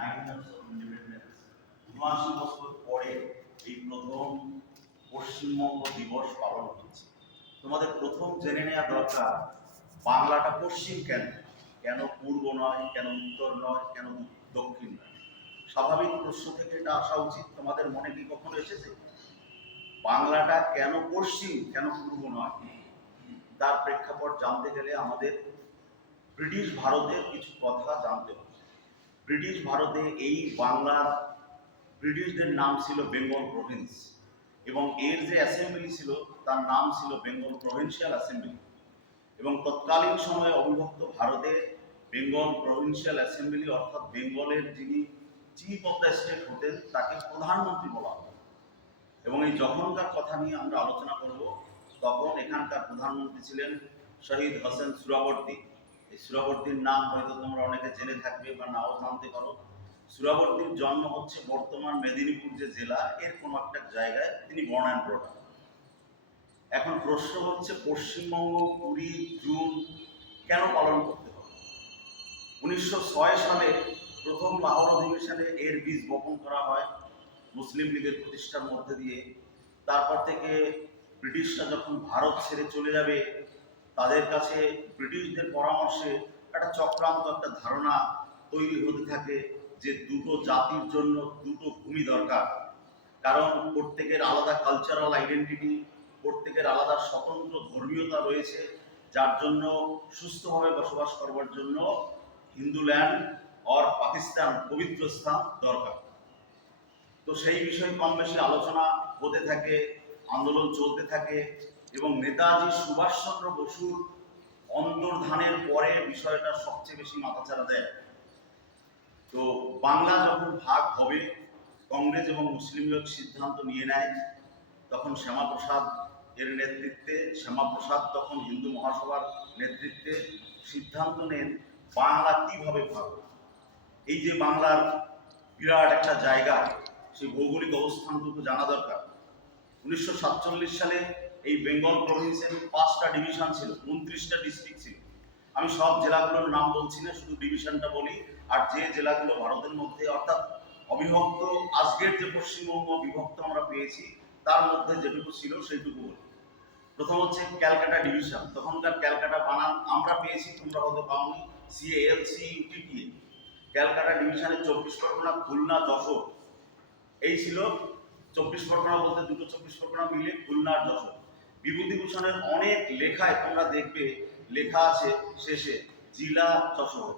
9 years of independence, ৭৯ বছর পরে এই প্রথম পশ্চিমবঙ্গ দিবস পালন হচ্ছে। তোমাদের প্রথম জেনে নেওয়া দরকার বাংলাটা পশ্চিম কেন, কেন পূর্ব নয়, কেন উত্তর নয়, কেন দক্ষিণ নয়। স্বাভাবিক প্রশ্ন থেকে এটা আসা উচিত। তোমাদের মনে কি কখনো এসেছে বাংলাটা কেন পশ্চিম, কেন পূর্ব নয়? তার প্রেক্ষাপট জানতে গেলে আমাদের ব্রিটিশ ভারতের কিছু কথা জানতে হবে। ব্রিটিশ ভারতে এই বাংলার ব্রিটিশদের নাম ছিল বেঙ্গল প্রভিন্স, এবং এর যে অ্যাসেম্বলি ছিল তার নাম ছিল বেঙ্গল প্রভিন্সিয়াল অ্যাসেম্বলি। এবং তৎকালীন সময়ে অবিভক্ত ভারতে বেঙ্গল প্রভিন্সিয়াল অ্যাসেম্বলি অর্থাৎ বেঙ্গলের যিনি চিফ অফ দ্য স্টেট হতেন তাকে প্রধানমন্ত্রী বলা হতো। এবং এই যখনকার কথা নিয়ে আমরা আলোচনা করব, তখন এখানকার প্রধানমন্ত্রী ছিলেন শহীদ হোসেন সুহরাওয়ার্দী। এই সুহরাওয়ার্দীর নাম হয়তো তোমরা অনেকে জেনে থাকবে বা নাও জানতে পারো। সুহরাওয়ার্দীর জন্ম হচ্ছে বর্তমান মেদিনীপুর যে জেলা, এর কোনো একটা জায়গায় তিনি বর্ন অ্যান্ড ব্রট আপ। এখন প্রশ্ন হচ্ছে পশ্চিমবঙ্গ 20 জুন কেন পালন করতে হবে? 1906 সালে প্রথম লাহোর অধিবেশনে এর বীজ বপন করা হয় মুসলিম লীগের প্রতিষ্ঠার মধ্যে দিয়ে। তারপর থেকে ব্রিটিশরা যখন ভারত ছেড়ে চলে যাবে, তাদের কাছে ব্রিটিশদের পরামর্শে একটা চক্রান্ত, একটা ধারণা তৈরি হতে থাকে যে দুটো জাতির জন্য দুটো ভূমি দরকার। কারণ প্রত্যেকের আলাদা কালচারাল আইডেন্টিটি, প্রত্যেকের আলাদা স্বতন্ত্র ধর্মীয়তা রয়েছে, যার জন্য সুস্থভাবে বসবাস করবার জন্য হিন্দু ল্যান্ড অর পাকিস্তান পবিত্র স্থান দরকার। তো সেই বিষয়ে কম বেশি আলোচনা হতে থাকে, আন্দোলন চলতে থাকে, এবং নেতাজি সুভাষচন্দ্র বসুর অন্তর্ধানের পরে বিষয়টা সবচেয়ে বেশি মাথাচাড়া দেয়। তো বাংলা যখন ভাগ হবে, কংগ্রেস এবং মুসলিম লীগ সিদ্ধান্ত নিয়ে নেয়, তখন শ্যামাপ্রসাদ এর নেতৃত্বে, শ্যামাপ্রসাদ তখন হিন্দু মহাসভার নেতৃত্বে সিদ্ধান্ত নেন বাংলা কিভাবে ভাগ হবে। এই যে বাংলার বিরাট একটা জায়গা, সেই ভৌগোলিক অবস্থানটুকু জানা দরকার। 1947 সালে এই বেঙ্গল প্রভিন্সের 5টা ডিভিশন ছিল, 29টা ডিস্ট্রিক্ট ছিল। আমি সব জেলাগুলোর নাম বলছি না, শুধু ডিভিশনটা বলি। আর যে জেলাগুলো ভারতের মধ্যে অর্থাৎ অবিভক্ত, আজকের যে পশ্চিমবঙ্গ বিভক্ত আমরা পেয়েছি তার মধ্যে যেটুকু ছিল সেইটুকু বলি। প্রথম হচ্ছে ক্যালকাটা ডিভিশন। তখনকার ক্যালকাটা বানান আমরা পেয়েছি, তোমরা হয়তো পাওনি, CALCUTTA। ক্যালকাটা ডিভিশনের 24 পরগনা, খুলনা, যশোর, এই ছিল 24 পরগনা। বলতে দুটো 24 পরগনা মিলে খুলনা আর যশোর। বিভূতিভূষণের অনেক লেখায় তোমরা দেখবে লেখা আছে শেষে জেলা যশোর।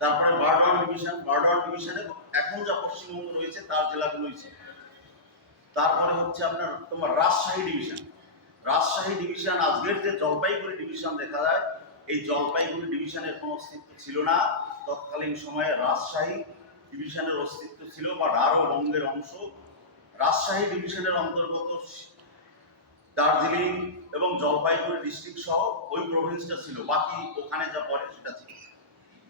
তারপরে বারডন ডিভিশন, বারডন ডিভিশনে এখন যা পশ্চিমবঙ্গ রয়েছে তার জেলাগুলোই ছিল। তারপরে হচ্ছে আপনার তোমার রাজশাহী ডিভিশন। রাজশাহী ডিভিশন, আজকের যে জলপাইগুড়ি ডিভিশন দেখা যায়, এই জলপাইগুড়ি ডিভিশনের কোনো অস্তিত্ব ছিল না। তৎকালীন সময়ে রাজশাহী ডিভিশনের অস্তিত্ব ছিল, বা রাঢ় বঙ্গের অংশ। রাজশাহী ডিভিশনের অন্তর্গত দার্জিলিং এবং জলপাইগুড়ি ডিস্ট্রিক্ট সহ ওই প্রভিন্সটা ছিল, বাকি ওখানে যা পড়ে সেটা ছিল।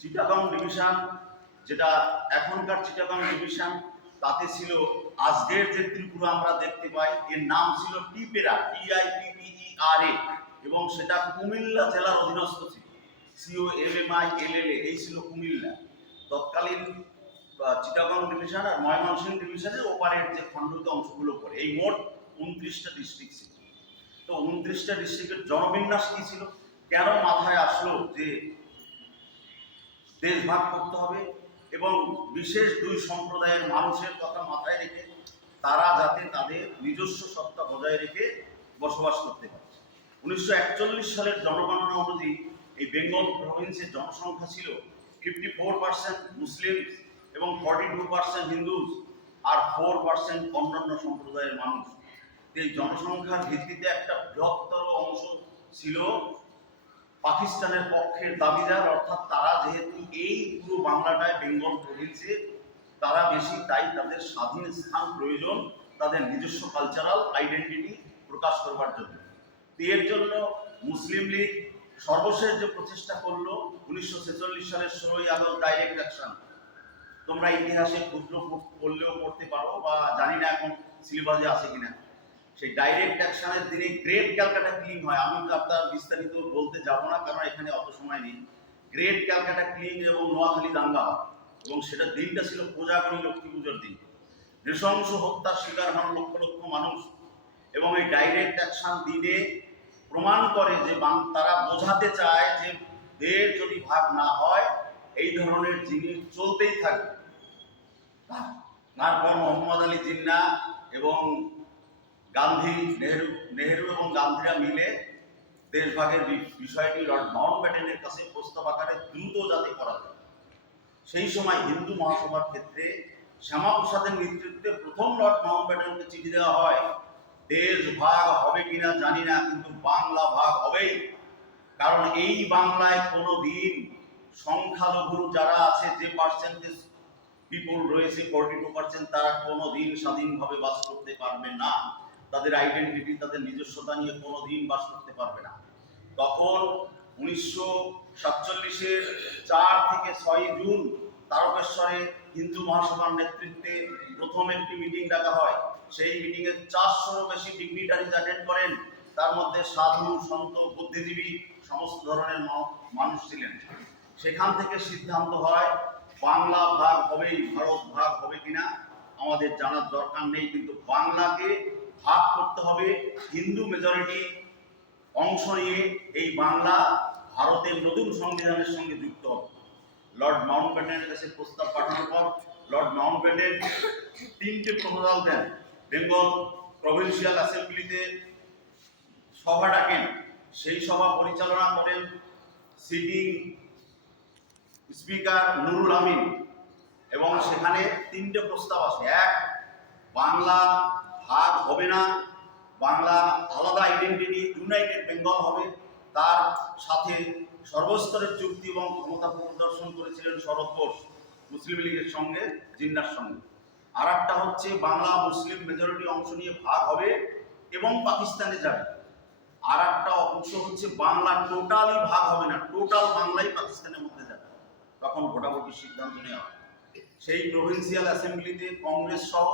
চিটাগং ডিভিশন, যেটা এখনকার চিটাগং ডিভিশন, তাতে ছিল আজকের যে ত্রিপুরা আমরা দেখতে পাই, এর নাম ছিল টিপেরা, TIPPERA, এবং সেটা কুমিল্লা জেলার অধীনস্থ ছিল। COLMILLA, এই ছিল কুমিল্লা। তৎকালীন চিটাগং ডিভিশন আর ময়মনসিংহ ডিভিশনের ওপারের যে খণ্ডিত অংশগুলো পড়ে, এই মোট 29টা ডিস্ট্রিক্ট ছিল। তো 29টা ডিস্ট্রিক্টের জনবিন্যাস কি ছিল, কেন মাথায় আসলো যে দেশ ভাগ করতে হবে, এবং বিশেষ দুই সম্প্রদায়ের মানুষের কথা মাথায় রেখে তারা যাতে তাদের নিজস্ব সত্তা বজায় রেখে বসবাস করতে পারে। 1941 সালের জনগণনা অনুযায়ী এই বেঙ্গল প্রভিন্সের জনসংখ্যা ছিল 54% মুসলিম এবং 42% হিন্দু আর 4% অন্যান্য সম্প্রদায়ের মানুষ। এই জনসংখ্যার ভিত্তিতে একটা বৃহত্তর অংশ ছিল পাকিস্তানের পক্ষের দাবিদার, অর্থাৎ তারা যেহেতু এই পুরো বাংলাটায় বেঙ্গল প্রভিন্সে তারা বেশি, তাই তাদের স্বাধীন স্থান প্রয়োজন, তাদের নিজস্ব কালচারাল আইডেন্টিটি প্রকাশ করবার জন্য। এর জন্য মুসলিম লীগ সর্বশেষ যে প্রচেষ্টা করলো 1946 সালের 16ই আগস্ট ডাইরেক্ট অ্যাকশন। তোমরা ইতিহাসে ক্ষুদ্র পড়লেও পড়তে পারো, বা জানি না এখন সিলেবাসে আছে কিনা। সেই ডাইরেক্ট অ্যাকশনের দিনে গ্রেট ক্যালকাটা ক্লিন হয়। আমি আপনার বিস্তারিত বলতে যাব না, কারণ এখানে অত সময় নেই। গ্রেট ক্যালকাটা ক্লিন এবং নোয়াখালী দাঙ্গা হয়। এবং সেটা দিনটা ছিল কোজাগরী লক্ষ্মী পুজোর দিন। নৃশংস হত্যার শিকার হন লক্ষ লক্ষ মানুষ এবং এই ডাইরেক্ট অ্যাকশন দিনে প্রমাণ করে যে তারা বোঝাতে চায় যে দেশ যদি ভাগ না হয় এই ধরনের জিনিস চলতেই থাকবে। তারপর মোহাম্মদ আলী জিন্না এবং গান্ধী, নেহেরু এবং গান্ধীরা মিলে দেশভাগের বিষয়টি লর্ড মাউন্টব্যাটেনের কাছে প্রস্তাব আকারে দ্রুত যাতে করা যায়। সেই সময় হিন্দু মহাসভার ক্ষেত্রে শ্যামাপ্রসাদের নেতৃত্বে প্রথম লর্ড মাউন্টব্যাটেনকে চিঠি দেওয়া হয়, দেশ ভাগ হবে কিনা জানি না, কিন্তু বাংলা ভাগ হবেই। কারণ এই বাংলায় কোনো দিন সংখ্যালঘু যারা আছে, যে পার্সেন্টেজ পিপল রয়েছে 42%, তারা কোনো দিন স্বাধীনভাবে বাস করতে পারবে না। তাদের আইডেন্টিটি, তাদের নিজস্বতা নিয়ে কোনো দিন বাস করতে পারবে না। তখন 1947-এর 4 থেকে 6 জুন তারকেশ্বরে হিন্দু মহাসভার নেতৃত্বে প্রথম একটি মিটিং ডাকা হয়। সেই মিটিংয়ে 400-রও বেশি ডিগনিটারিজ অ্যাটেন্ড করেন। তার মধ্যে সাধু, সন্ত, বুদ্ধিজীবী সমস্ত ধরনের মানুষ ছিলেন। সেখান থেকে সিদ্ধান্ত হয় বাংলা ভাগ হবেই। ভারত ভাগ হবে কিনা আমাদের জানার দরকার নেই, কিন্তু বাংলাকে ভাগ করতে হবে। হিন্দু মেজরিটি অংশ নিয়ে এই বাংলা ভারতের নতুন সংবিধানের সঙ্গে যুক্ত হবে। লর্ড মাউন্টব্যাটেনের কাছে প্রস্তাব পাঠানোর পর লর্ড মাউন্টব্যাটেন 3টে প্রপোজাল দেন। বেঙ্গল প্রভিন্সিয়াল অ্যাসেম্বলিতে সভা ডাকেন, সেই সভা পরিচালনা করেন সিটিং স্পিকার নুরুল আমিন, এবং সেখানে 3টে প্রস্তাব আসে। 1, বাংলা ভাগ হবে না, বাংলা আলাদা আইডেন্টিটি ইউনাইটেড বেঙ্গল হবে। তার সাথে সর্বস্তরের চুক্তি এবং ক্ষমতা প্রদর্শন করেছিলেন শরৎ বোস মুসলিম লীগের সঙ্গে, জিন্নার সঙ্গে। আর একটা হচ্ছে বাংলা মুসলিম মেজরিটি অংশ নিয়ে ভাগ হবে এবং পাকিস্তানে যাবে। আর একটা অংশ হচ্ছে বাংলা টোটালি ভাগ হবে না, টোটাল বাংলাই পাকিস্তানের মধ্যে যাবে। তখন ভোটাভুটির সিদ্ধান্ত নেওয়া হয়। সেই প্রভিন্সিয়াল অ্যাসেম্বলিতে কংগ্রেস সহ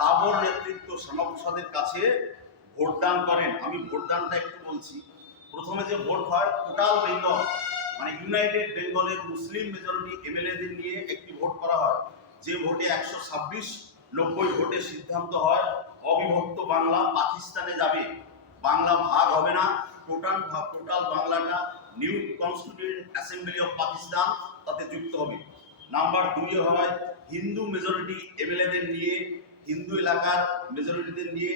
তাবর নেতৃত্ব শ্যামাপ্রসাদের কাছে ভোটদান করেন। আমি ভোটদানটা একটু বলছি। প্রথমে যে ভোট হয় টোটাল বেঙ্গল মানে ইউনাইটেড বেঙ্গলের মুসলিম মেজরিটি এমএলএদের নিয়ে একটি ভোট করা হয়, যে ভোটে 126-90 ভোটে সিদ্ধান্ত হয় অবিভক্ত বাংলা পাকিস্তানে যাবে, বাংলা ভাগ হবে না, টোটাল বাংলাটা new constituent assembly of Pakistan তাতে যুক্ত হবে। নাম্বার 2 হয় হিন্দু মেজরিটি এমএলএদের নিয়ে, হিন্দু এলাকার মেজরিটিদের নিয়ে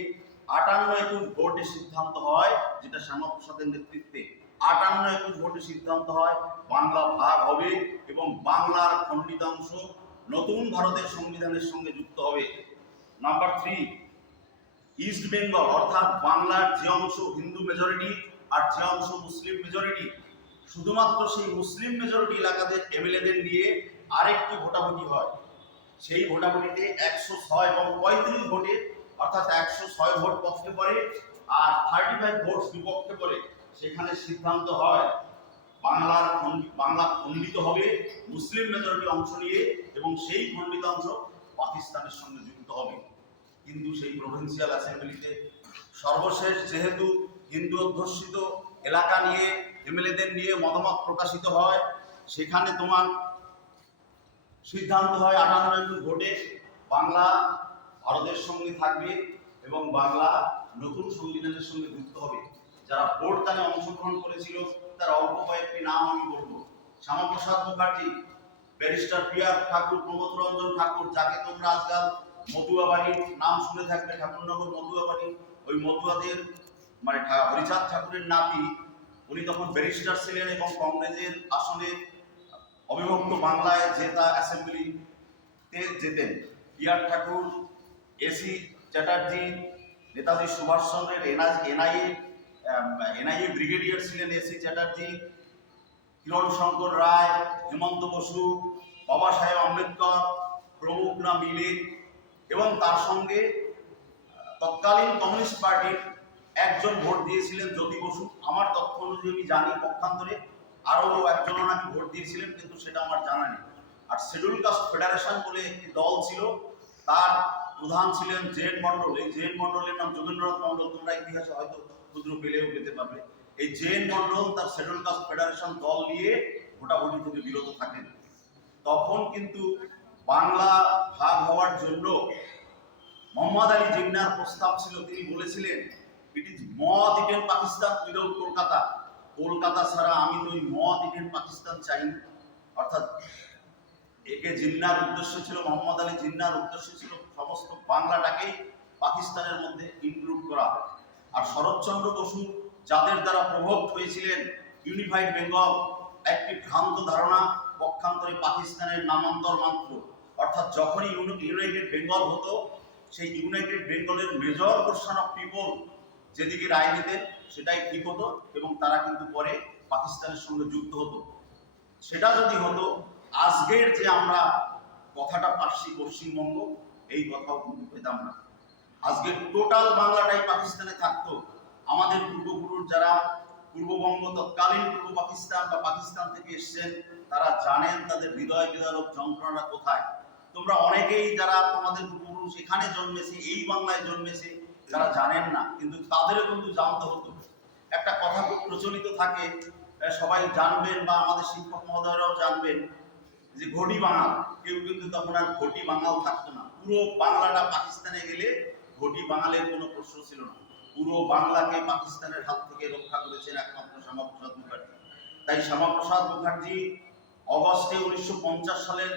58-21 ভোটে সিদ্ধান্ত হয়, যেটা শ্যামাপ্রসাদের নেতৃত্বে 58-21 ভোটে সিদ্ধান্ত হয় বাংলা ভাগ হবে এবং বাংলার খণ্ডিতাংশ নতুন ভারতের সংবিধানের সঙ্গে যুক্ত হবে। নাম্বার 3, ইস্ট বেঙ্গল অর্থাৎ বাংলার যে অংশ হিন্দু মেজরিটি আর যে অংশ মুসলিম মেজরিটি, শুধুমাত্র সেই মুসলিম মেজরিটি এলাকাদের এমএলএদের নিয়ে আরেকটি ভোটাভুটি হয়। সেই ভোটাভুটিতে 106 এবং 35 ভোটে, অর্থাৎ 106 ভোট পক্ষে পড়ে আর 35 ভোট বিপক্ষে পড়ে। সেখানে সিদ্ধান্ত হয় বাংলা খণ্ডিত হবে মুসলিম মেজরিটি অংশ নিয়ে এবং সেই খণ্ডিত অংশ পাকিস্তানের সঙ্গে যুক্ত হবে। কিন্তু সেই প্রভিন্সিয়াল অ্যাসেম্বলিতে সর্বশেষ যেহেতু হিন্দু অধ্যুষিত এলাকা নিয়ে এমএলএদের নিয়ে মতামত প্রকাশিত হয়, সেখানে তোমার সিদ্ধান্ত হয় 58 ভোটে বাংলা ভারতের সঙ্গে থাকবে এবং বাংলা নতুন সংবিধানের সঙ্গে যুক্ত হবে। যারা ভোটদানে অংশগ্রহণ করেছিল তার অল্প কয়েকটি নাম আমি বলবো। শ্যামাপ্রসাদ মুখার্জি, ব্যারিস্টার পিয়ার ঠাকুর, প্রমোদ রঞ্জন ঠাকুর, যাকে তোমরা আজকাল মতুয়া বাড়ির নাম শুনে থাকবে, ঠাকুরনগর মতুয়া বাড়ি, ওই মতুয়াদের মানে হরিচাঁদ ঠাকুরের নাতি, উনি তখন ব্যারিস্টার ছিলেন এবং কংগ্রেসের আসনে অবিভক্ত বাংলায় জেতা অ্যাসেম্বলিতে যেতেন। পিয়ার ঠাকুর, এসি চ্যাটার্জি, নেতাজি সুভাষচন্দ্রের এনআইএ ব্রিগেডিয়ার ছিলেন এসি চ্যাটার্জি, কিরণ শঙ্কর রায়, হেমন্ত বসু, বাবা সাহেব আম্বেদকর প্রমুখরা মিলে, এবং তার সঙ্গে তৎকালীন কমিউনিস্ট পার্টির একজন ভোট দিয়েছিলেন জ্যোতি বসু। আমার তথ্য অনুযায়ী আমি জানি পক্ষান্তরে আরও একজন নাকি ভোট দিয়েছিলেন, কিন্তু সেটা আমার জানা নেই। আর শিডিউল কাস্ট ফেডারেশন বলে একটি দল ছিল, তার প্রধান ছিলেন জেএন মন্ডল। এই জেএন মন্ডলের নাম যোগেন্দ্রনাথ মন্ডল, তোমরা ইতিহাসে হয়তো ক্ষুদ্র পেলেও পেতে পারবে। এই জেএন মন্ডল তার শিডিউল কাস্ট ফেডারেশন দল নিয়ে ভোটাভুটি থেকে বিরত থাকেন। তখন কিন্তু বাংলা ভাগ হওয়ার জন্য মোহাম্মদ আলী জিন্নাহর প্রস্তাব ছিল। তিনি বলেছিলেন, ইট ইজ মদ ইডেন পাকিস্তান উইদাউট কলকাতা। কলকাতা ছাড়া আমি তো ওই মদ ইডেন পাকিস্তান চাই না। অর্থাৎ একে জিন্নাহর উদ্দেশ্য ছিল, মোহাম্মদ আলী জিন্নাহর উদ্দেশ্য ছিল সমস্ত বাংলাটাকেই পাকিস্তানের মধ্যে ইনক্লুড করা। আর শরৎচন্দ্র বসু যাদের দ্বারা প্রভাবিত হয়েছিলেন, ইউনিফাইড বেঙ্গল একটি ভ্রান্ত ধারণা, পক্ষান্তরে পাকিস্তানের নামান্তর মাত্র। অর্থাৎ যখনই ইউনাইটেড বেঙ্গল হতো, সেই ইউনাইটেড বেঙ্গলের মেজর পোর্শন অফ পিপল যেদিকে রায় দিতেন সেটাই ঠিক হতো, এবং তারা কিন্তু পরে পাকিস্তানের সঙ্গে যুক্ত হতো। সেটা যদি হতো, আজকের যে আমরা কথাটা পাচ্ছি পশ্চিমবঙ্গ, এই কথাও কিন্তু পেতাম না। আজকে টোটাল বাংলাটাই পাকিস্তানে থাকতো। আমাদের পূর্বপুরুষ যারা পূর্ববঙ্গ, তৎকালীন পূর্ব পাকিস্তান বা পাকিস্তান থেকে এসেছেন, তারা জানেন তাদের হৃদয় বিদারক যন্ত্রণা কোথায়। তোমরা অনেকেই যারা তোমাদের পূর্বপুরুষ এখানে জন্মেছে, এই বাংলায় জন্মেছে, যারা জানেন না, কিন্তু তাদেরও কিন্তু জানতে হতো। একটা কথা খুব প্রচলিত থাকে, সবাই জানবেন বা আমাদের শিক্ষক মহোদয়রাও জানবেন, যে ঘটি বাঙাল। কেউ কিন্তু তখন আর ঘটি বাঙাল থাকতো না। পুরো বাংলাটা পাকিস্তানে গেলে ঘটি বাঙালের কোনো প্রশ্ন ছিল না। পুরো বাংলাকে পাকিস্তানের হাত থেকে রক্ষা করেছেন একমাত্র শ্যামাপ্রসাদ মুখার্জি। তাই শ্যামাপ্রসাদ মুখার্জি অগস্টে 1950 সালের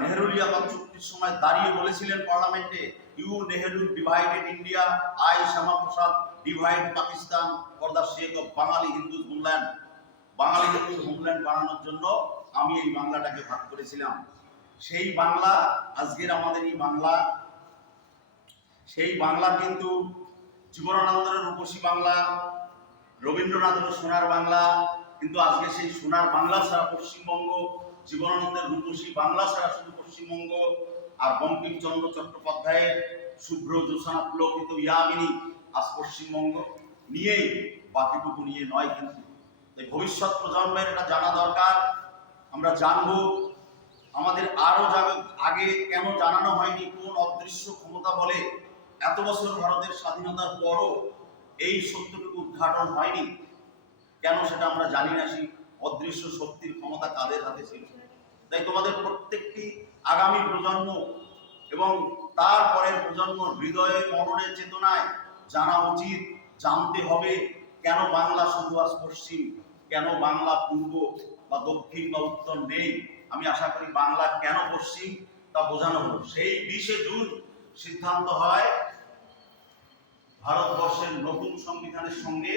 নেহেরু লিয়াকত চুক্তির সময় দাঁড়িয়ে বলেছিলেন পার্লামেন্টে, you Nehru divided India, I Shyamaprasad divide Pakistan for the sake of Bangali Hindus homeland. Bangali Hindus homeland বানানোর জন্য আমি এই বাংলাটাকে ভাগ করেছিলাম। সেই বাংলা আজকের আমাদের এই বাংলা, সেই বাংলা কিন্তু জীবনানন্দের রূপসী বাংলা, রবীন্দ্রনাথের সোনার বাংলা। কিন্তু আজকে সেই সোনার বাংলা ছাড়া পশ্চিমবঙ্গ, জীবনানন্দের রূপসী বাংলা ছাড়া শুধু পশ্চিমবঙ্গ, আর বঙ্কিমচন্দ্র চট্টোপাধ্যায়ের শুভ্র জ্যোৎস্না পুলকিত ইয়ামিনী আজ পশ্চিমবঙ্গ নিয়েই, বাকিটুকু নিয়ে নয়। কিন্তু এই ভবিষ্যৎ প্রজন্মের এটা জানা দরকার। আমরা জানবো আমাদের আরো আগে কেন জানানো হয়নি, কোন অদৃশ্য ক্ষমতা বলে এত বছর ভারতের স্বাধীনতার পরও এই সত্যটুকু উদ্ঘাটন হয়নি, কেন সেটা আমরা জানি না। সেই অদৃশ্য শক্তির ক্ষমতা কাদের হাতে ছিল। তাই তোমাদের প্রত্যেকটি আগামী প্রজন্ম এবং তারপরের প্রজন্ম হৃদয়ে মননের চেতনায় জানা উচিত, জানতে হবে কেন বাংলা শুধু আজ পশ্চিম, কেন বাংলা পূর্ব বা দক্ষিণ বা উত্তর নেই। আমি আশা করি বাংলা কেন পশ্চিম তা বোঝানো হলো। সেই 20শে জুন সিদ্ধান্ত হয় ভারতবর্ষের নতুন সংবিধানের সঙ্গে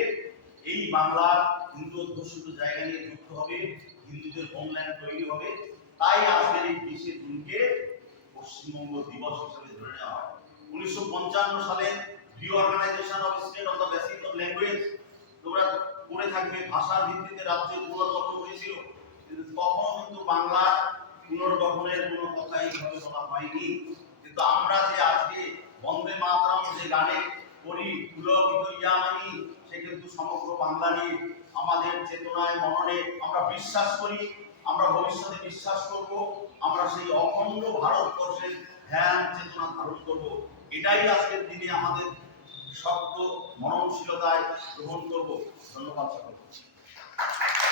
এই বাংলা হিন্দু অধ্যুষিত জায়গা নিয়ে যুক্ত হবে, হিন্দুদের হোমল্যান্ড তৈরি হবে। তাই আজকের এই 20শে জুনকে পশ্চিমবঙ্গ দিবস হিসেবে ধরে নেওয়া হয়। 1955 সালে reorganisation of state of the basis of language, তোমরা পড়ে থাকবে, ভাষার ভিত্তিতে রাজ্য পুনর্গঠন হয়েছিল। কিন্তু তখনও কিন্তু বাংলার পুনর্গঠনের কোনো কথাই ভাবে বলা হয়নি। কিন্তু আমরা যে আজকে বন্দে মাতরম যে গানে করি, পুলকিত ইয়ামিনী, সে কিন্তু সমগ্র বাংলা নিয়ে আমাদের চেতনায় মননে আমরা বিশ্বাস করি, আমরা ভবিষ্যতে বিশ্বাস করব, আমরা সেই অখণ্ড ভারতবর্ষের ধ্যান চেতনা ধারণ করব। এটাই আজকের দিনে আমাদের শক্ত মননশীলতায় গ্রহণ করব। ধন্যবাদ সকলকে।